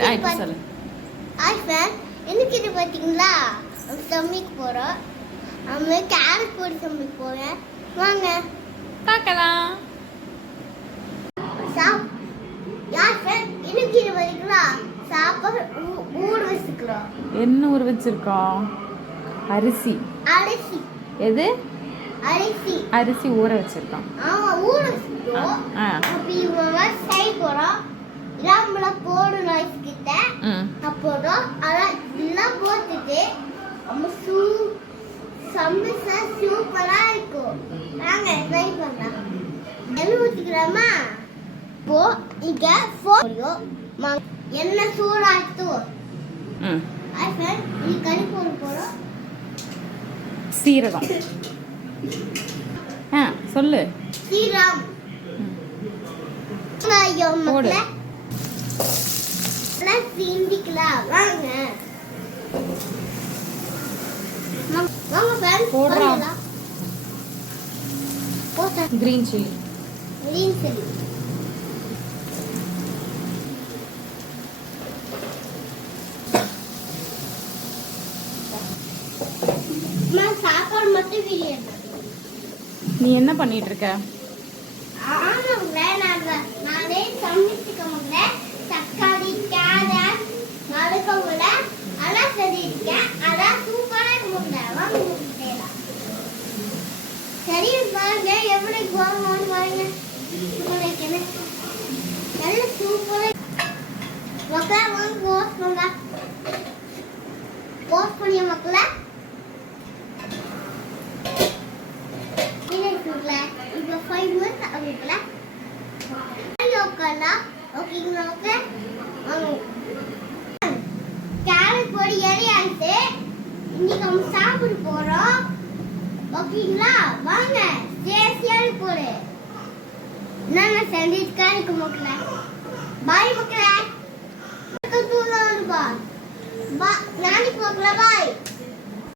எனக்கு இது பார்த்தீங்களா சமைக்க போகிறோம். நம்ம கேரட் போட்டு சமைக்க போகிறேன். வாங்க பார்க்கலாம். எனக்கு இது பார்த்தீங்களா சாப்பாடு ஊற வச்சுக்கிறோம். என்ன ஊற வச்சிருக்கோம்? அரிசி. அரிசி எது? அரிசி. அரிசி ஊற வச்சிருக்கோம். ஆமா ஊற வச்சிருக்கோம். அப்படி செய்ய போகிறோம். நம்மள போடணும் ரைஸ் கிட்ட. அப்புறம் அதெல்லாம் போட்டுட்டு நம்ம சமைச்சா சூப்பரா இருக்கும். நாங்க ட்ரை பண்ணலாம். எண்ணெய் ஊற்றிக்கிறோமா? இப்போ இங்க எண்ணெய் சூடாச்சு. இது கறி போட போறோம். சீரகம். சொல்லு. சீரகம் போடு. சிந்திக்கலாம் வாங்க. போடுறோம். Green chilli. Green chilli. சாப்பாடு மட்டும் பிரியாணி. நீ என்ன பண்ணிட்டு இருக்க? நானே சமைச்சுக்கோங்க. தக்காளி கேரட் நறுக்கவுல அதான் செஞ்சிருக்கேன். அதான் சூப்பரா இருக்குங்க. சரி பாருங்க எப்படி கோவம் பாருங்க. நல்ல சூப்பரா மக்களே வாங்க போஸ்ட் பண்ண. போஸ்ட் பண்ணிய மக்களே இப்போ 5 minutes ஆகுதுல. ஓகேங்களா? ஓகே கேரட் பொடி எரியாச்சு. இன்னைக்கு நம்ம சாப்பிட போறோம். ஓகேங்களா? வாங்க சேசியாரு போடு. நான் செஞ்சிருக்கேன் இருக்கு மக்களே. பாய் மக்களே. தூளானுபா. நாளைக்கு பார்க்கலாம்.